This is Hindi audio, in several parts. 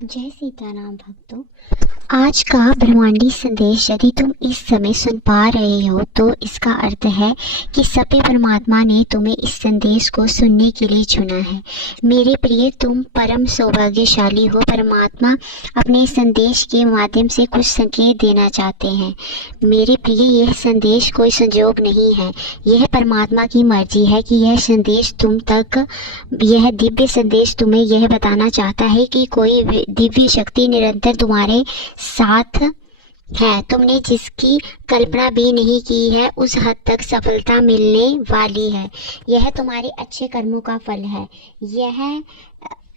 जय सीताराम भक्तों। आज का ब्रह्मांडी संदेश यदि तुम इस समय सुन पा रहे हो तो इसका अर्थ है कि सत्य परमात्मा ने तुम्हें इस संदेश को सुनने के लिए चुना है। मेरे प्रिय, तुम परम सौभाग्यशाली हो। परमात्मा अपने संदेश के माध्यम से कुछ संकेत देना चाहते हैं। मेरे प्रिय, यह संदेश कोई संजोग नहीं है, यह परमात्मा की मर्जी है कि यह संदेश तुम तक, यह दिव्य संदेश तुम्हें यह बताना चाहता है कि कोई दिव्य शक्ति निरंतर तुम्हारे साथ है। तुमने जिसकी कल्पना भी नहीं की है उस हद तक सफलता मिलने वाली है। यह तुम्हारे अच्छे कर्मों का फल है।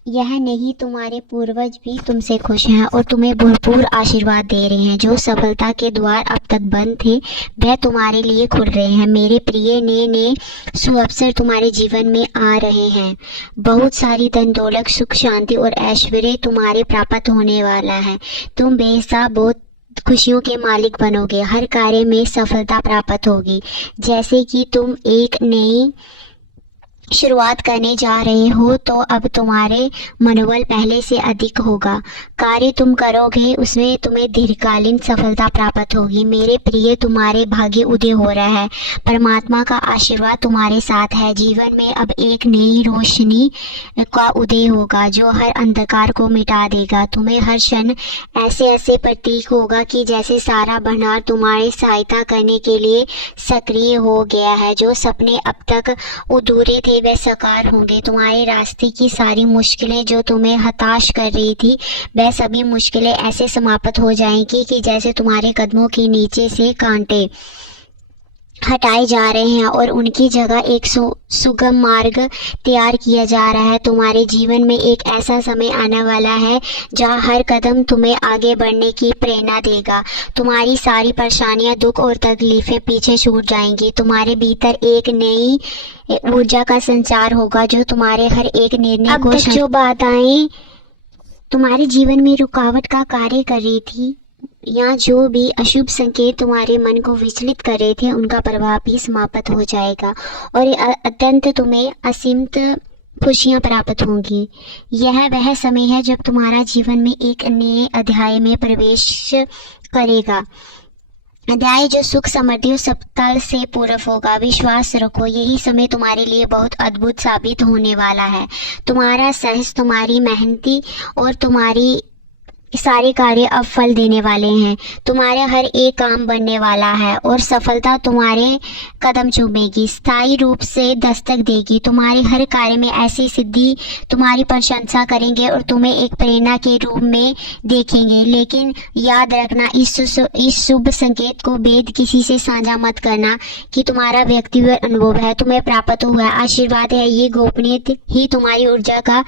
यह नहीं, तुम्हारे पूर्वज भी तुमसे खुश हैं और तुम्हें भरपूर आशीर्वाद दे रहे हैं। जो सफलता के द्वार अब तक बंद थे वह तुम्हारे लिए खुल रहे हैं। मेरे प्रिय, नए सुअवसर तुम्हारे जीवन में आ रहे हैं। बहुत सारी धन दौलत, सुख, शांति और ऐश्वर्य तुम्हारे प्राप्त होने वाला है। तुम बेहिसाब बहुत खुशियों के मालिक बनोगे। हर कार्य में सफलता प्राप्त होगी। जैसे कि तुम एक नई शुरुआत करने जा रहे हो तो अब तुम्हारे मनोबल पहले से अधिक होगा। कार्य तुम करोगे उसमें तुम्हें दीर्घकालीन सफलता प्राप्त होगी। मेरे प्रिय, तुम्हारे भाग्य उदय हो रहा है। परमात्मा का आशीर्वाद तुम्हारे साथ है। जीवन में अब एक नई रोशनी का उदय होगा जो हर अंधकार को मिटा देगा। तुम्हें हर क्षण ऐसे प्रतीक होगा कि जैसे सारा भंडार तुम्हारी सहायता करने के लिए सक्रिय हो गया है। जो सपने अब तक अधूरे थे वे साकार होंगे। तुम्हारे रास्ते की सारी मुश्किलें जो तुम्हें हताश कर रही थी वह सभी मुश्किलें ऐसे समाप्त हो जाएंगी कि जैसे तुम्हारे कदमों के नीचे से कांटे हटाए जा रहे हैं और उनकी जगह एक सुगम मार्ग तैयार किया जा रहा है। तुम्हारे जीवन में एक ऐसा समय आने वाला है जहां हर कदम तुम्हें आगे बढ़ने की प्रेरणा देगा। तुम्हारी सारी परेशानियां, दुख और तकलीफें पीछे छूट जाएंगी। तुम्हारे भीतर एक नई ऊर्जा का संचार होगा जो तुम्हारे हर एक निर्णय को, जो बाधाएं तुम्हारे जीवन में रुकावट का कार्य कर रही थी या जो भी अशुभ संकेत तुम्हारे मन को विचलित कर रहे थे उनका प्रभाव भी समाप्त हो जाएगा और अत्यंत तुम्हें असीमित खुशियां प्राप्त होंगी। यह वह समय है जब तुम्हारा जीवन में एक नए अध्याय में प्रवेश करेगा। अध्याय जो सुख, समृद्धि और सफलता से पूर्ण होगा। विश्वास रखो, यही समय तुम्हारे लिए बहुत अद्भुत साबित होने वाला है। तुम्हारा साहस, तुम्हारी मेहनती और तुम्हारी सारे कार्य अब फल देने वाले हैं। तुम्हारे हर एक काम बनने वाला है और सफलता तुम्हारे कदम चूमेगी, स्थायी रूप से दस्तक देगी। तुम्हारे हर कार्य में ऐसी सिद्धि तुम्हारी प्रशंसा करेंगे और तुम्हें एक प्रेरणा के रूप में देखेंगे। लेकिन याद रखना, इस शुभ संकेत को भेद किसी से साझा मत करना कि तुम्हारा व्यक्तिगत अनुभव है, तुम्हें प्राप्त हुआ आशीर्वाद है। ये गोपनीय ही तुम्हारी ऊर्जा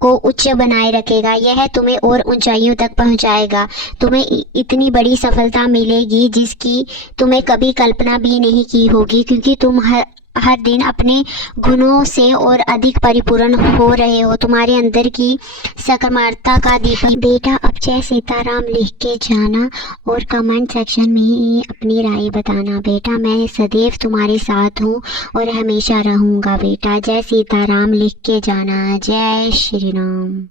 को उच्च बनाए रखेगा। यह तुम्हें और ऊंचाइयों तक पहुंचाएगा। तुम्हें इतनी बड़ी सफलता मिलेगी जिसकी तुम्हें कभी कल्पना भी नहीं की होगी, क्योंकि तुम हर दिन अपने गुणों से और अधिक परिपूर्ण हो रहे हो। तुम्हारे अंदर की सकारात्मकता का दीपक। बेटा, अब जय सीताराम लिख के जाना और कमेंट सेक्शन में अपनी राय बताना। बेटा, मैं सदैव तुम्हारे साथ हूँ और हमेशा रहूँगा। बेटा, जय सीताराम लिख के जाना। जय श्री राम।